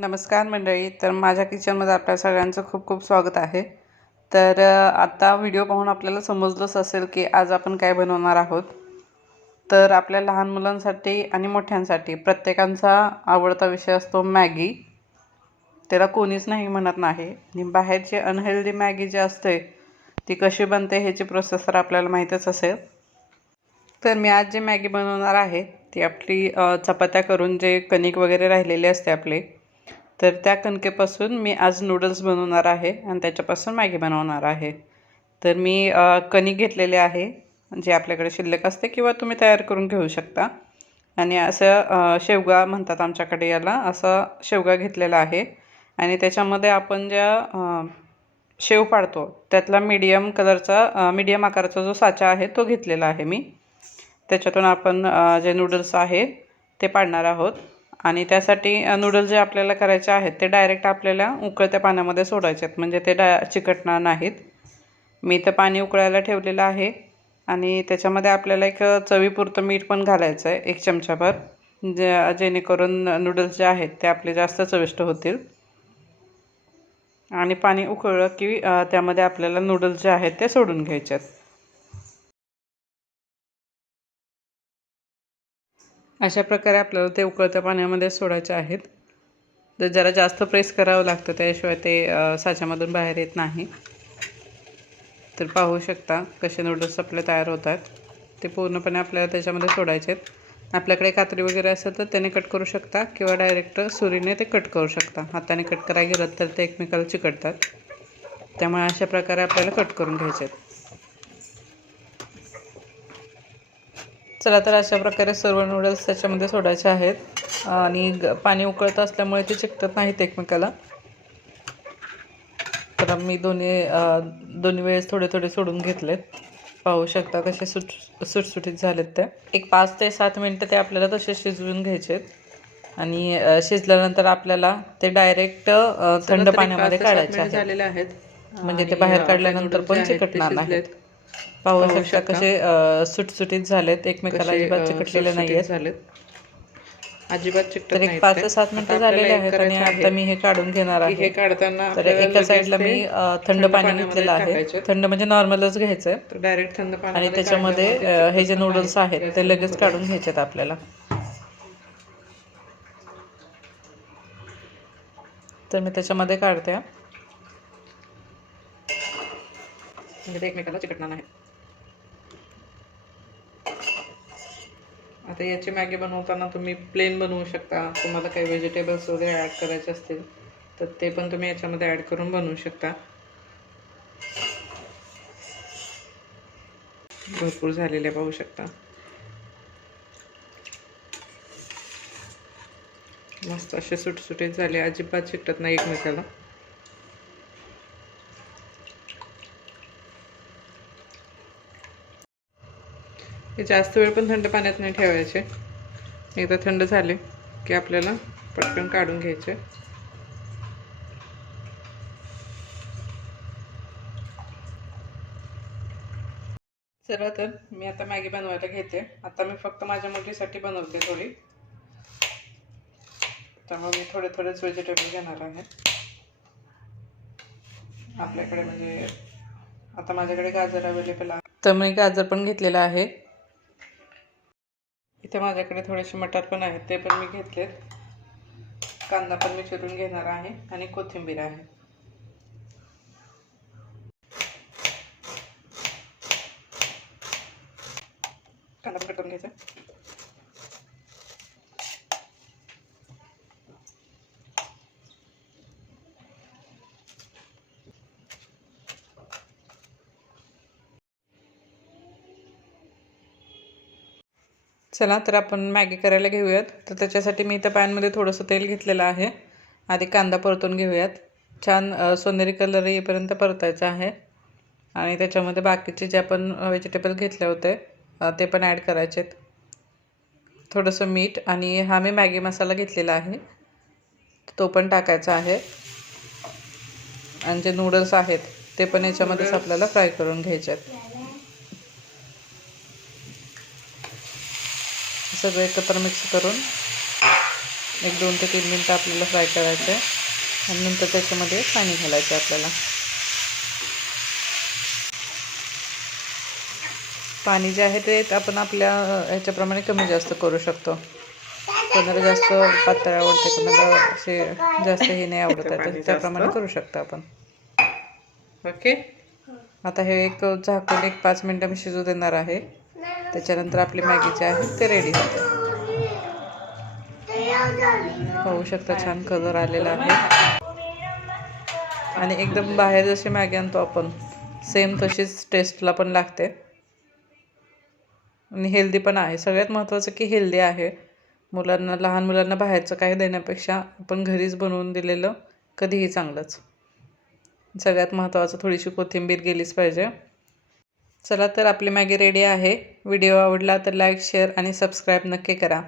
नमस्कार मंडळी. तर माझ्या किचनमध्ये आपल्या सगळ्यांचं खूप खूप स्वागत आहे. तर आता व्हिडिओ पाहून आपल्याला समजलंच असेल की आज आपण काय बनवणार आहोत. तर आपल्या लहान मुलांसाठी आणि मोठ्यांसाठी प्रत्येकांचा आवडता विषय असतो मॅगी. त्याला कोणीच नाही म्हणत नाही. आणि बाहेरची अनहेल्दी मॅगी जी असते ती कशी बनते ह्याची प्रोसेस तर आपल्याला माहीतच असेल. तर मी आज जे मॅगी बनवणार आहे ती आपली चपात्या करून जे कणिक वगैरे राहिलेले असते आपले, तर त्या कणकेपासून मी आज नूडल्स बनवणार आहे आणि त्याच्यापासून मॅगी बनवणार आहे. तर मी कणिक घेतलेले आहे जे आपल्याकडे शिल्लक असते किंवा तुम्ही तयार करून घेऊ शकता. आणि असं शेवगा म्हणतात आमच्याकडे याला, असा शेवगा घेतलेला आहे. आणि त्याच्यामध्ये आपण ज्या शेव पाडतो त्यातला मीडियम कलरचा मीडियम आकाराचा जो साचा आहे तो घेतलेला आहे मी. त्याच्यातून आपण जे नूडल्स आहे ते पाडणार आहोत. आणि त्यासाठी नूडल्स जे आपल्याला करायचे आहेत ते डायरेक्ट आपल्याला उकळत्या पाण्यामध्ये सोडायचे आहेत, म्हणजे ते चिकटणार नाहीत. मी इथं पाणी उकळायला ठेवलेलं आहे आणि त्याच्यामध्ये आपल्याला एक चवीपुरतं मीठ पण घालायचं आहे, 1 चमचाभर, जेणेकरून नूडल्स जे आहेत ते आपले जास्त चविष्ट होतील. आणि पाणी उकळलं की त्यामध्ये आपल्याला नूडल्स जे आहेत ते सोडून घ्यायचे आहेत. अशा प्रकारे आपल्याला ते उकळत्या पाण्यामध्ये सोडायचे आहेत. तर जरा जास्त प्रेस करावं लागतं, त्याशिवाय ते साच्यामधून बाहेर येत नाही. तर पाहू शकता कसे नूडल्स आपले तयार होतात. ते पूर्णपणे आपल्याला त्याच्यामध्ये सोडायचे आहेत. आपल्याकडे कात्री वगैरे असेल तर त्याने कट करू शकता किंवा डायरेक्ट सुरीने ते कट करू शकता. हाताने कट करायला गेलं तर ते एकमेकाला चिकटतात. त्यामुळे अशा प्रकारे आपल्याला कट करून घ्यायचे आहेत. चला, तर अशा प्रकारे सर्व नूडल्स त्याच्यामध्ये सोडायचे आहेत. आणि पाणी उकळत असल्यामुळे ते चिकटत नाहीत एकमेकाला. तर मी दोन्ही वेळेस थोडे थोडे सोडून घेतलेत. पाहू शकता कसे सुटसुटीत झालेत ते. एक 5 ते 7 मिनटं ते आपल्याला तसे शिजवून घ्यायचे आहेत. आणि शिजल्यानंतर आपल्याला ते डायरेक्ट थंड पाण्यामध्ये काढायचे आहेत, म्हणजे ते बाहेर काढल्यानंतर पण चिकटणार नाहीत. पाहू शकता कसे सुटसुटीत झालेत, एकमेकाला अजिबात चिकटलेले नाही आहेत. तर एक 5 ते 7 मिनटं झालेले आहेत आणि आता मी हे काढून घेणार आहे. तर एका साईडला मी थंड पाणी घेतलेलं आहे. थंड म्हणजे नॉर्मलच घ्यायचं आहे. आणि त्याच्यामध्ये हे जे नूडल्स आहेत ते लगेच काढून घ्यायचे आहेत आपल्याला. तर मी त्याच्यामध्ये काढते, म्हणजे ते एकमेकाला चिकटणार नाही. आता याची मॅगी बनवताना तुम्ही प्लेन बनवू शकता. तुम्हाला काही व्हेजिटेबल्स वगैरे ॲड करायचे असतील तर ते पण तुम्ही याच्यामध्ये ॲड करून बनवू शकता. भरपूर झालेले पाहू शकता. मस्त असे सुटसुटीत झाले, अजिबात चिकटत नाही एकमेकाला. हे जास्त वेळ पण थंड पाण्यात नाही ठेवायचे. एकदा थंड झाले की आपल्याला पटकन काढून घ्यायचे. चला, तर मी आता मॅगी बनवायला घेते. आता मी फक्त माझ्या मुलीसाठी बनवते थोडी, त्यामुळे मी थोडेच व्हेजिटेबल घेणार आहे. आपल्याकडे म्हणजे आता माझ्याकडे गाजर अवेलेबल आहे, तर मी गाजर पण घेतलेलं आहे. इथे माझ्याकडे थोडेसे मटार पण आहेत, ते पण मी घेतलेत. कांदा पण मी चिरून घेणार आहे आणि कोथिंबीर आहे. कांदा कट करून घ्यायचा. चला, तर आपण मॅगी करायला घेऊयात. तर त्याच्यासाठी मी इथं पॅनमध्ये थोडंसं तेल घेतलेलं आहे. आधी कांदा परतून घेऊयात. छान सोनेरी कलर येईपर्यंत परतायचा आहे. आणि त्याच्यामध्ये बाकीचे जे आपण व्हेजिटेबल घेतले होते ते पण ॲड करायचे आहेत. थोडंसं मीठ आणि हा मी मॅगी मसाला घेतलेला आहे तो पण टाकायचा आहे. आणि जे नूडल्स आहेत ते पण याच्यामध्येच आपल्याला फ्राय करून घ्यायचे आहेत. सगळं एकत्र मिक्स करून एक 2 ते 3 मिनटं आपल्याला फ्राय करायचं आहे आणि नंतर त्याच्यामध्ये पाणी घालायचं आपल्याला. पाणी जे आहे ते आपण आपल्या ह्याच्याप्रमाणे कमी जास्त करू शकतो. कोणाला जास्त पातळ आवडते, कोणाला असे जास्त हे नाही आवडत आहे, तर त्याप्रमाणे करू शकता आपण. ओके. आता हे एक झाकून 5 मिनटं मी शिजू देणार आहे. त्याच्यानंतर आपली मॅगी जे आहे ते रेडी होते. पाहू शकता छान कलर आलेला आहे आणि एकदम बाहेर जशी मॅगी आणतो आपण सेम तशीच टेस्टला पण लागते आणि हेल्दी पण आहे. सगळ्यात महत्त्वाचं की हेल्दी आहे. मुलांना, लहान मुलांना बाहेरचं काही देण्यापेक्षा आपण घरीच बनवून दिलेलं कधीही चांगलंच. सगळ्यात महत्त्वाचं थोडीशी कोथिंबीर गेलीच पाहिजे. चला तर आपली मॅगी रेडी आहे. व्हिडिओ आवडला तर लाईक, शेअर आणि सबस्क्राईब नक्की करा.